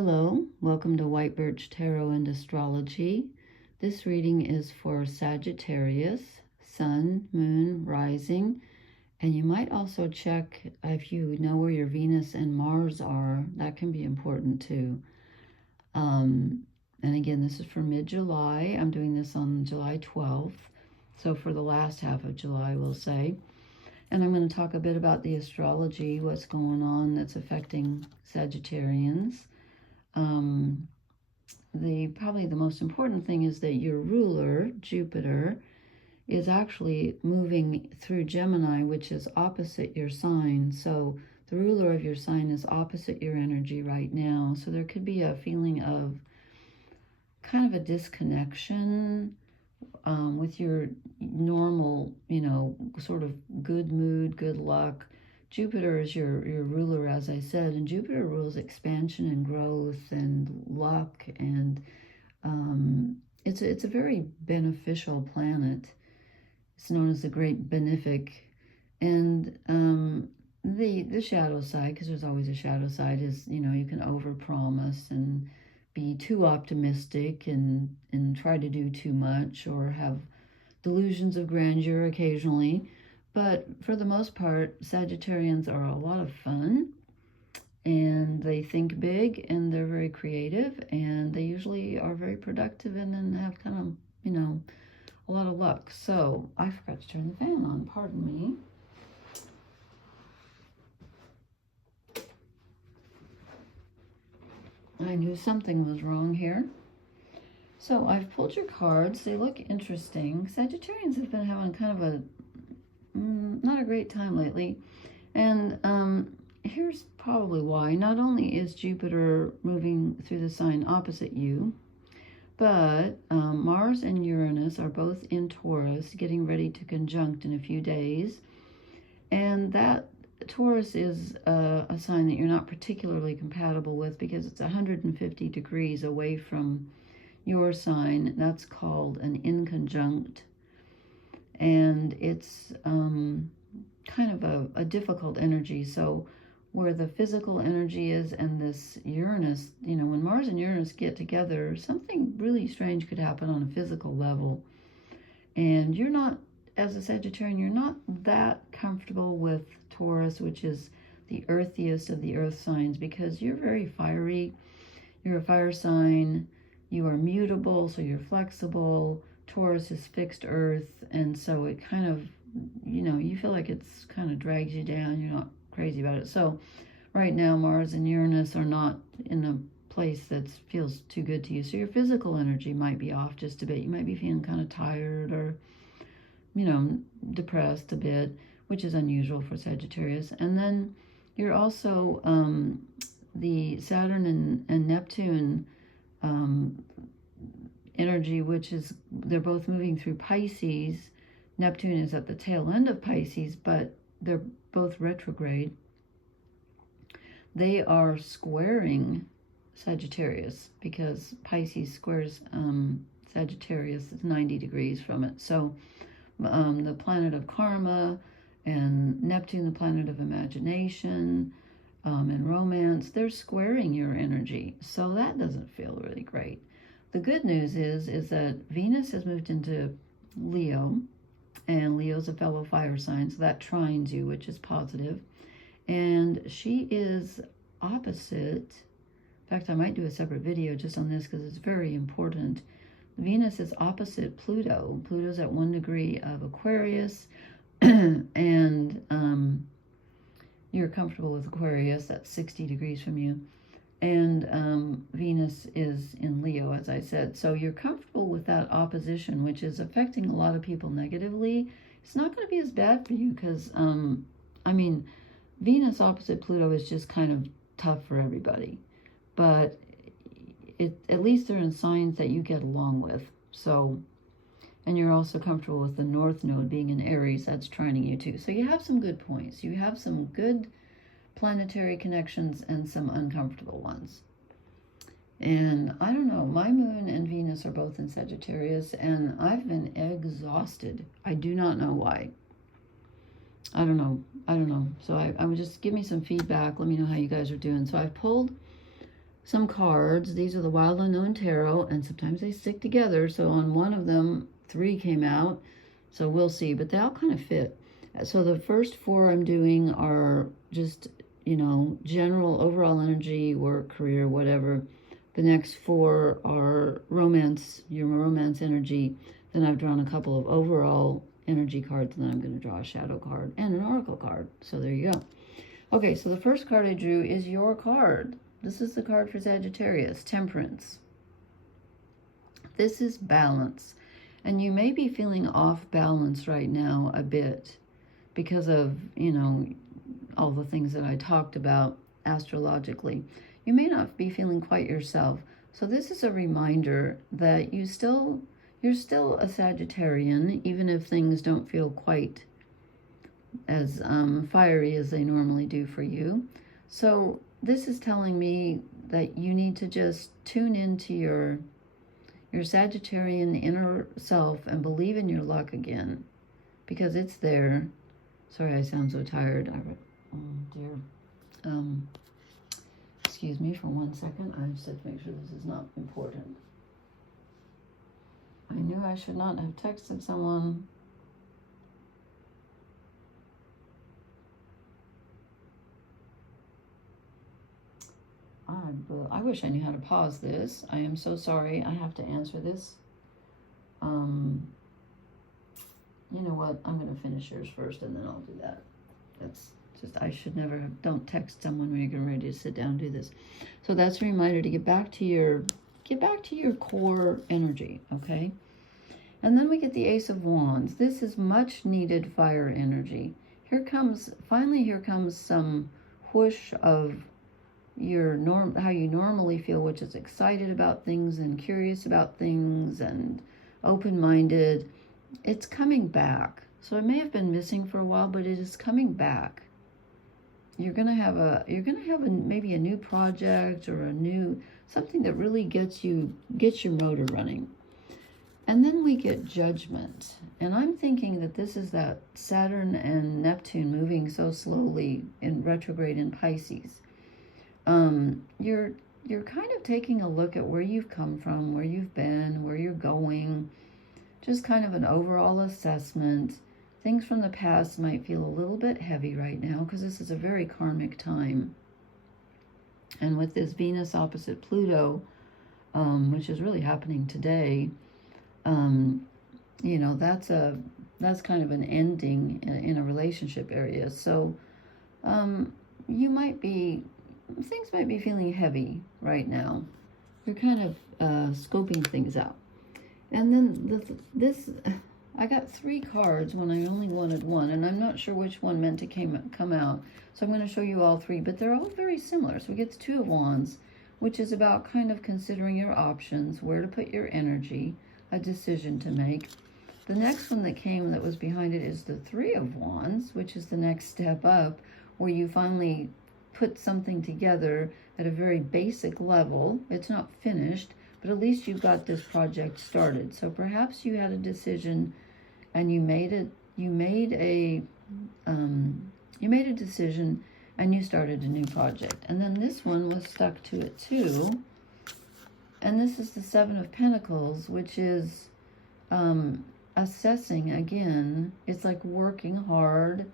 Hello, welcome to White Birch Tarot and Astrology. This reading is for Sagittarius, Sun, Moon, Rising, and you might also check if you know where your Venus and Mars are. That can be important too. And again, this is for mid-July. I'm doing this on July 12th, so for the last half of July, we'll say. And I'm going to talk a bit about the astrology, what's going on that's affecting Sagittarians. Probably the most important thing is that your ruler, Jupiter, is actually moving through Gemini, which is opposite your sign. So the ruler of your sign is opposite your energy right now. So there could be a feeling of kind of a disconnection with your normal, sort of good mood, good luck. Jupiter is your ruler, as I said, and Jupiter rules expansion and growth and luck, and it's a very beneficial planet. It's known as the Great Benefic, and the shadow side, because there's always a shadow side, is you can overpromise and be too optimistic and try to do too much or have delusions of grandeur occasionally. But for the most part, Sagittarians are a lot of fun, and they think big, and they're very creative, and they usually are very productive and then have kind of, a lot of luck. So I forgot to turn the fan on, pardon me. I knew something was wrong here. So I've pulled your cards. They look interesting. Sagittarians have been having kind of a not a great time lately, and here's probably why. Not only is Jupiter moving through the sign opposite you, but Mars and Uranus are both in Taurus, getting ready to conjunct in a few days, and that Taurus is a sign that you're not particularly compatible with because it's 150 degrees away from your sign. That's called an inconjunct. And it's kind of a difficult energy. So where the physical energy is and this Uranus, when Mars and Uranus get together, something really strange could happen on a physical level. And you're not, as a Sagittarian, you're not that comfortable with Taurus, which is the earthiest of the earth signs, because you're very fiery. You're a fire sign. You are mutable, so you're flexible. Taurus is fixed earth, and so it kind of, you feel like it's kind of drags you down. You're not crazy about it. So right now, Mars and Uranus are not in a place that feels too good to you. So your physical energy might be off just a bit. You might be feeling kind of tired or, depressed a bit, which is unusual for Sagittarius. And then you're also the Saturn and Neptune energy, which is, they're both moving through Pisces. Neptune is at the tail end of Pisces, but they're both retrograde. They are squaring Sagittarius because Pisces squares Sagittarius. It's 90 degrees from it. So the planet of karma and Neptune, the planet of imagination and romance, they're squaring your energy. So that doesn't feel really great. The good news is that Venus has moved into Leo, and Leo's a fellow fire sign, so that trines you, which is positive. And she is opposite. In fact, I might do a separate video just on this because it's very important. Venus is opposite Pluto. Pluto's at 1 degree of Aquarius, and you're comfortable with Aquarius. That's 60 degrees from you. And Venus is in Leo, as I said. So you're comfortable with that opposition, which is affecting a lot of people negatively. It's not going to be as bad for you because, Venus opposite Pluto is just kind of tough for everybody. But at least they're in signs that you get along with. So, and you're also comfortable with the North Node being in Aries. That's trining you too. So you have some good points. You have some good planetary connections and some uncomfortable ones. And I don't know, my moon and Venus are both in Sagittarius, and I've been exhausted. I do not know why. I don't know. So I would just give me some feedback. Let me know how you guys are doing. So I've pulled some cards. These are the Wild Unknown Tarot, and sometimes they stick together. So on one of them, 3 came out. So we'll see, but they all kind of fit. So the first 4 I'm doing are just, you know, general overall energy, work, career, whatever. The next 4 are romance, your romance energy. Then I've drawn a couple of overall energy cards, and then I'm going to draw a shadow card and an oracle card. So there you go. Okay, so the first card I drew is your card. This is the card for Sagittarius, Temperance. This is balance. And you may be feeling off balance right now a bit because of, you know, all the things that I talked about astrologically. You may not be feeling quite yourself. So this is a reminder that you're still a Sagittarian, even if things don't feel quite as fiery as they normally do for you. So this is telling me that you need to just tune into your Sagittarian inner self and believe in your luck again, because it's there. Sorry, I sound so tired. Oh dear. Excuse me for 1 second. I just have to make sure this is not important. I knew I should not have texted someone. I wish I knew how to pause this. I am so sorry. I have to answer this. You know what? I'm going to finish yours first, and then I'll do that. That's just, I should never have, don't text someone when you're getting ready to sit down and do this. So that's a reminder to get back to your core energy, okay? And then we get the Ace of Wands. This is much needed fire energy. Finally here comes some whoosh of how you normally feel, which is excited about things and curious about things and open-minded. It's coming back. So it may have been missing for a while, but it is coming back. You're gonna have maybe a new project or something that really gets your motor running. And then we get Judgment. And I'm thinking that this is that Saturn and Neptune moving so slowly in retrograde in Pisces. You're kind of taking a look at where you've come from, where you've been, where you're going, just kind of an overall assessment. Things from the past might feel a little bit heavy right now because this is a very karmic time. And with this Venus opposite Pluto, which is really happening today, you know, that's kind of an ending in a relationship area. So things might be feeling heavy right now. You're kind of scoping things out. And then I got 3 cards when I only wanted 1, and I'm not sure which one meant to come out. So I'm going to show you all 3, but they're all very similar. So we get the 2 of Wands, which is about kind of considering your options, where to put your energy, a decision to make. The next one that came that was behind it is the 3 of Wands, which is the next step up, where you finally put something together at a very basic level. It's not finished, but at least you've got this project started. So perhaps you had a decision and you made a decision and you started a new project. And then this one was stuck to it too. And this is the 7 of Pentacles, which is assessing again. It's like working hard,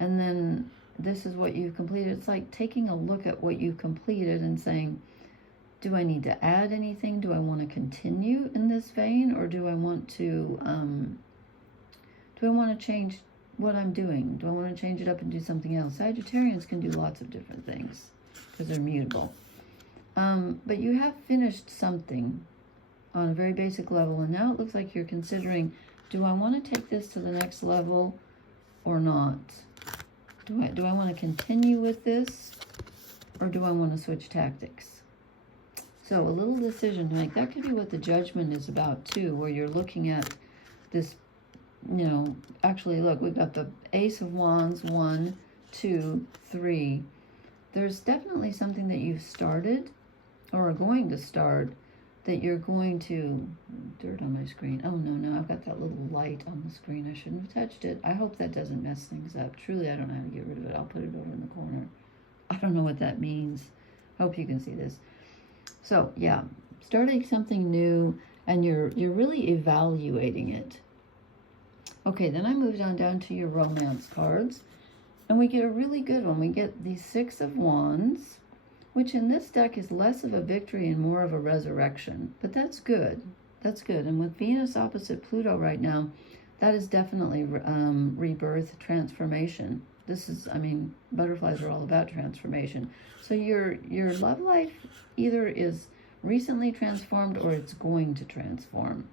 and then this is what you've completed. It's like taking a look at what you've completed and saying, do I need to add anything? Do I want to continue in this vein, or do I want to change what I'm doing? Do I want to change it up and do something else? Sagittarians can do lots of different things because they're mutable. But you have finished something on a very basic level, and now it looks like you're considering, do I want to take this to the next level or not? Do I want to continue with this, or do I want to switch tactics? So a little decision to make. That could be what the Judgment is about too, where you're looking at this, you know, actually look, we've got the Ace of Wands, 1, 2, 3. There's definitely something that you've started or are going to start that you're going to, dirt on my screen. Oh no, I've got that little light on the screen. I shouldn't have touched it. I hope that doesn't mess things up. Truly, I don't know how to get rid of it. I'll put it over in the corner. I don't know what that means. I hope you can see this. So yeah, starting something new, and you're really evaluating it. Okay, then I moved on down to your romance cards, and we get a really good one. We get the Six of Wands, which in this deck is less of a victory and more of a resurrection. But that's good. That's good. And with Venus opposite Pluto right now, that is definitely rebirth, transformation. This is, I mean, butterflies are all about transformation. So your love life either is recently transformed or it's going to transform.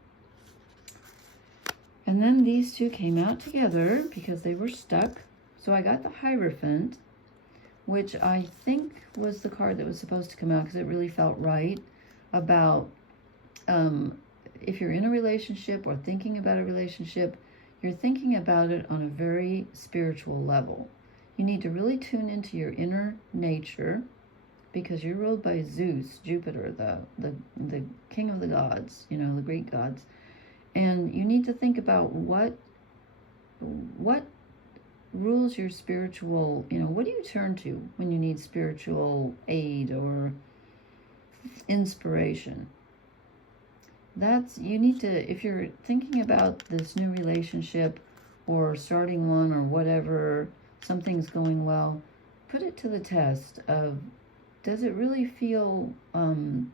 And then these two came out together because they were stuck. So I got the Hierophant, which I think was the card that was supposed to come out because it really felt right about if you're in a relationship or thinking about a relationship, you're thinking about it on a very spiritual level. You need to really tune into your inner nature because you're ruled by Zeus, Jupiter, the king of the gods, you know, the Greek gods. And you need to think about what rules your spiritual, you know, what do you turn to when you need spiritual aid or inspiration? That's, you need to, if you're thinking about this new relationship or starting one or whatever, something's going well, put it to the test of, does it really feel, on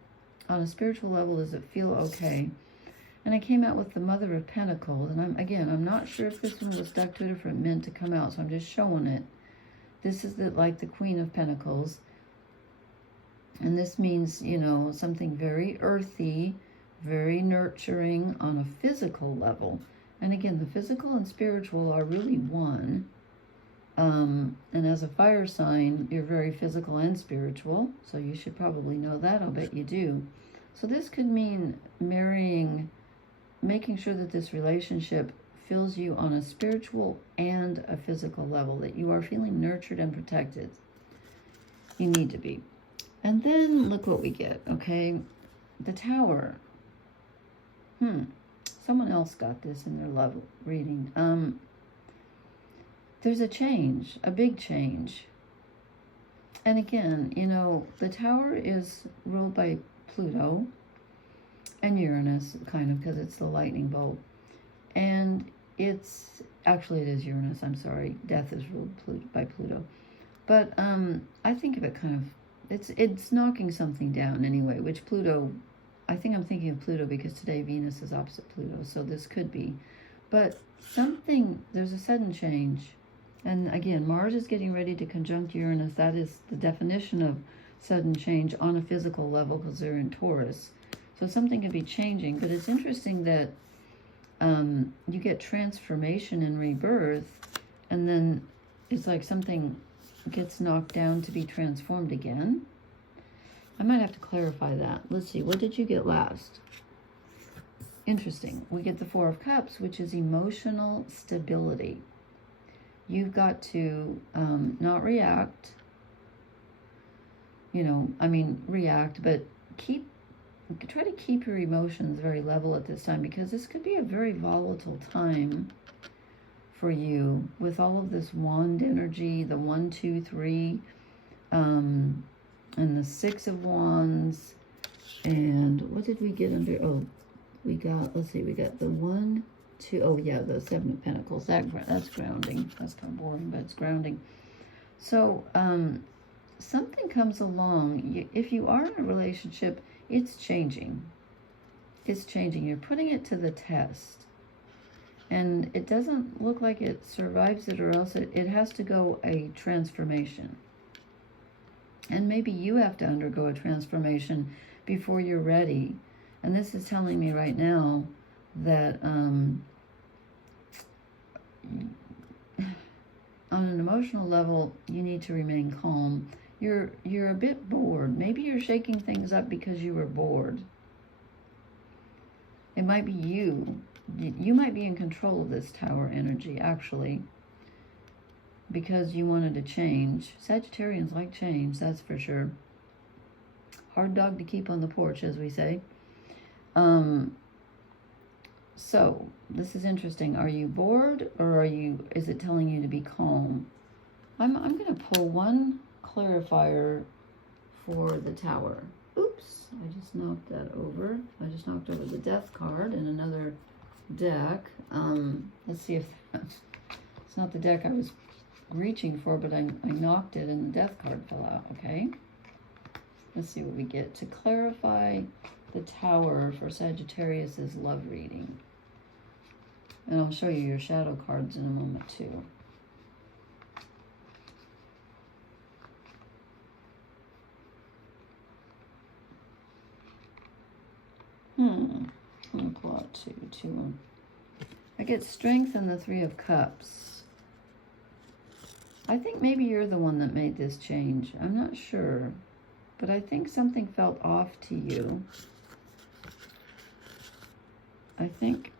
a spiritual level, does it feel okay? And I came out with the Mother of Pentacles, and I'm not sure if this one was stuck to it or if it meant to come out, so I'm just showing it. This is like the Queen of Pentacles, and this means, you know, something very earthy, very nurturing on a physical level. And again, the physical and spiritual are really one. And as a fire sign, you're very physical and spiritual, so you should probably know that. I'll bet you do. So this could mean marrying, making sure that this relationship fills you on a spiritual and a physical level, that you are feeling nurtured and protected. You need to be. And then look what we get, okay? The Tower. Someone else got this in their love reading. There's a change, a big change. And again, you know, the Tower is ruled by Pluto and Uranus, kind of, because it's the lightning bolt. And it's, actually it is Uranus, I'm sorry. Death is ruled by Pluto. But I think of it kind of, it's knocking something down anyway, which Pluto, I think I'm thinking of Pluto because today Venus is opposite Pluto, so this could be. But something, there's a sudden change. And again, Mars is getting ready to conjunct Uranus. That is the definition of sudden change on a physical level because they're in Taurus. So something could be changing. But it's interesting that you get transformation and rebirth, and then it's like something gets knocked down to be transformed again. I might have to clarify that. Let's see, what did you get last? Interesting. We get the Four of Cups, which is emotional stability. You've got to not react, you know, I mean, react, but try to keep your emotions very level at this time, because this could be a very volatile time for you with all of this wand energy, the 1, 2, 3, and the Six of Wands. And what did we get under? Oh, we got, let's see, we got the 1, 2, oh yeah, the Seven of Pentacles. That's grounding. That's kind of boring, but it's grounding. So something comes along. If you are in a relationship, it's changing. It's changing. You're putting it to the test. And it doesn't look like it survives it, or else it has to go a transformation. And maybe you have to undergo a transformation before you're ready. And this is telling me right now that on an emotional level, you need to remain calm. You're a bit bored. Maybe you're shaking things up because you were bored. It might be you. You might be in control of this Tower energy, actually, because you wanted to change. Sagittarians like change, that's for sure. Hard dog to keep on the porch, as we say. So this is interesting. Are you bored, or is it telling you to be calm? I'm going to pull one clarifier for the Tower. Oops, just knocked that over. I just knocked over the death card in another deck. Let's see if it's not the deck I was reaching for, but I knocked it and the death card fell out. Okay. Let's see what we get to clarify the Tower for Sagittarius's love reading. And I'll show you your shadow cards in a moment too. I'm going to pull out two. I get Strength and the Three of Cups. I think maybe you're the one that made this change. I'm not sure. But I think something felt off to you. I think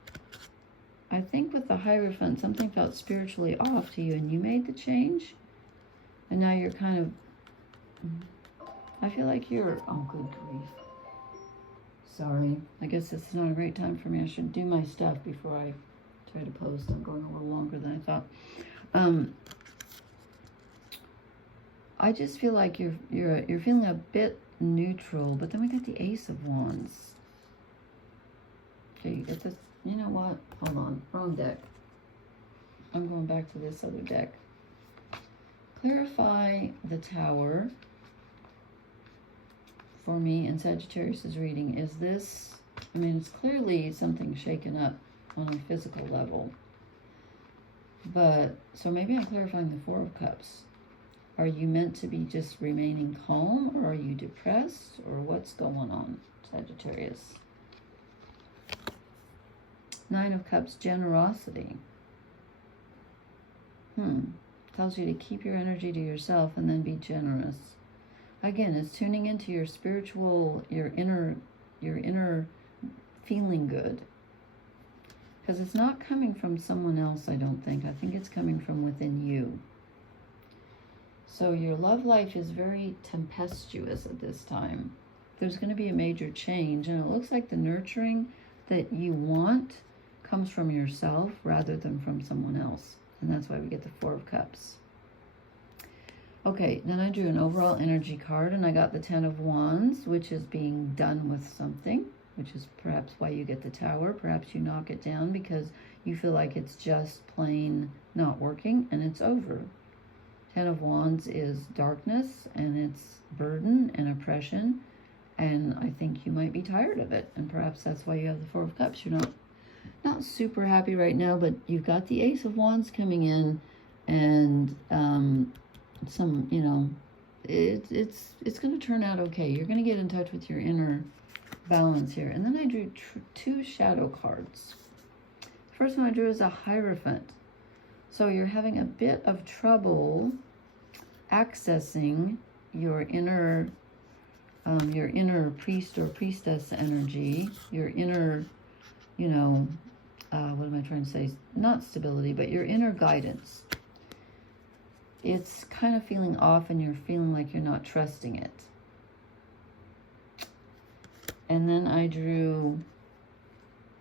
with the Hierophant, something felt spiritually off to you and you made the change. And now you're kind of, I feel like you're, oh good grief. Sorry. I guess this is not a great time for me. I should do my stuff before I try to post. I'm going a little longer than I thought. I just feel like you're feeling a bit neutral, but then we got the Ace of Wands. Okay, you get this. You know what? Hold on. Wrong deck. I'm going back to this other deck. Clarify the Tower for me in Sagittarius's reading. Is this, I mean, it's clearly something shaken up on a physical level. But, so maybe I'm clarifying the Four of Cups. Are you meant to be just remaining calm, or are you depressed, or what's going on, Sagittarius? Nine of Cups, generosity. Tells you to keep your energy to yourself and then be generous. Again, it's tuning into your spiritual, your inner feeling good. Because it's not coming from someone else, I don't think. I think it's coming from within you. So your love life is very tempestuous at this time. There's going to be a major change, and it looks like the nurturing that you want comes from yourself rather than from someone else. And that's why we get the Four of Cups. Okay, then I drew an overall energy card, and I got the Ten of Wands, which is being done with something, which is perhaps why you get the Tower. Perhaps you knock it down because you feel like it's just plain not working, and it's over. Ten of Wands is darkness, and it's burden and oppression, and I think you might be tired of it, and perhaps that's why you have the Four of Cups. You're not super happy right now, but you've got the Ace of Wands coming in, and some, you know, it's going to turn out okay. You're going to get in touch with your inner balance here. And then I drew two shadow cards. The first one I drew is a Hierophant. So you're having a bit of trouble accessing your inner priest or priestess energy, your inner, you know, what am I trying to say? Not stability, but your inner guidance. It's kind of feeling off, and you're feeling like you're not trusting it. And then I drew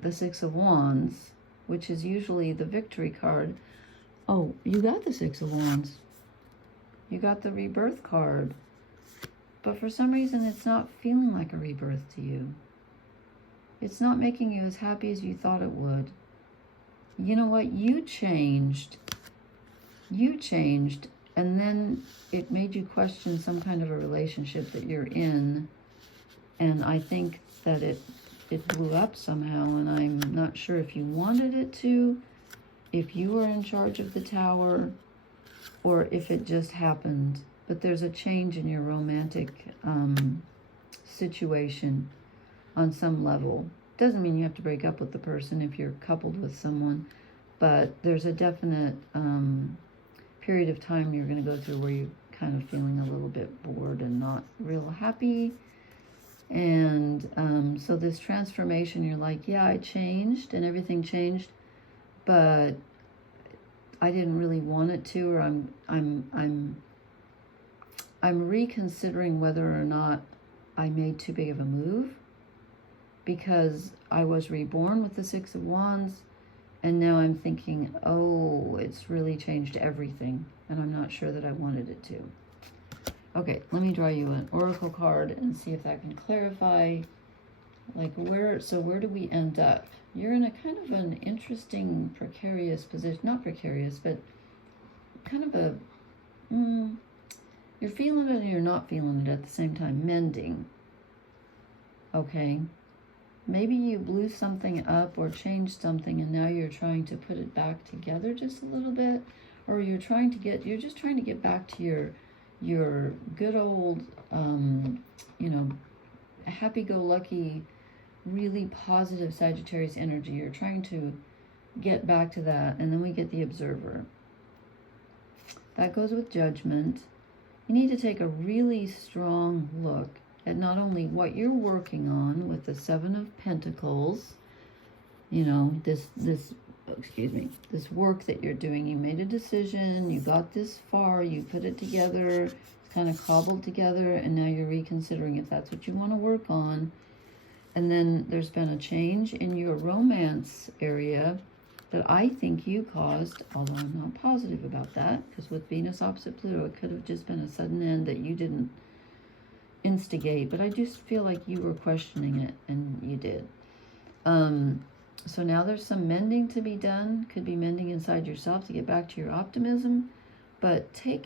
the Six of Wands, which is usually the victory card. Oh, you got the Six of Wands. You got the rebirth card. But for some reason, it's not feeling like a rebirth to you. It's not making you as happy as you thought it would. You know what? You changed. You changed, and then it made you question some kind of a relationship that you're in. And I think that it blew up somehow, and I'm not sure if you wanted it to, if you were in charge of the Tower, or if it just happened. But there's a change in your romantic situation on some level. Doesn't mean you have to break up with the person if you're coupled with someone, but there's a definite period of time you're going to go through where you're kind of feeling a little bit bored and not real happy. And so this transformation, you're like, yeah, I changed and everything changed, but I didn't really want it to, or I'm reconsidering whether or not I made too big of a move, because I was reborn with the Six of Wands, and now I'm thinking, oh, it's really changed everything, and I'm not sure that I wanted it to. Okay, let me draw you an oracle card and see if that can clarify Like where do we end up? You're in a kind of an interesting precarious position. Not precarious, but kind of a, you're feeling it and you're not feeling it at the same time. Mending. Okay. Maybe you blew something up or changed something and now you're trying to put it back together just a little bit. Or you're just trying to get back to your good old, happy-go-lucky, really positive Sagittarius energy. You're trying to get back to that. And then we get the Observer. That goes with Judgment. You need to take a really strong look at not only what you're working on with the Seven of Pentacles, this work that you're doing. You made a decision, you got this far, you put it together, it's kind of cobbled together, and now you're reconsidering if that's what you want to work on. And then there's been a change in your romance area that I think you caused, although I'm not positive about that, because with Venus opposite Pluto, it could have just been a sudden end that you didn't instigate, but I just feel like you were questioning it, and you did. So now there's some mending to be done. Could be mending inside yourself to get back to your optimism, but try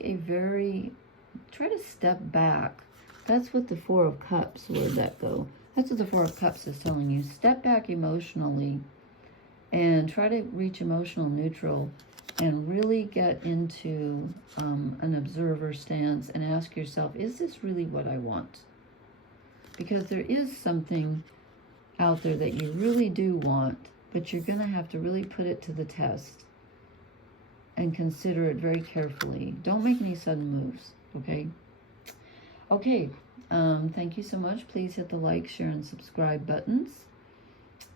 to step back. That's what the Four of Cups, where'd that go? That's what the Four of Cups is telling you. Step back emotionally and try to reach emotional neutral and really get into an observer stance and ask yourself, is this really what I want? Because there is something out there that you really do want, but you're going to have to really put it to the test and consider it very carefully. Don't make any sudden moves, okay? Okay, thank you so much. Please hit the like, share, and subscribe buttons.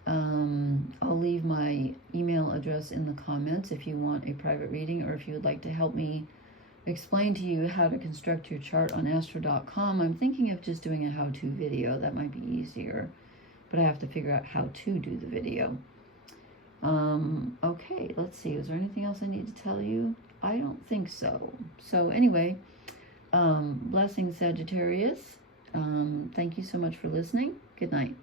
I'll leave my email address in the comments if you want a private reading, or if you would like to help me explain to you how to construct your chart on astro.com. I'm thinking of just doing a how-to video. That might be easier, but I have to figure out how to do the video. Okay, let's see. Is there anything else I need to tell you? I don't think so. So anyway, blessings, Sagittarius. Thank you so much for listening. Good night.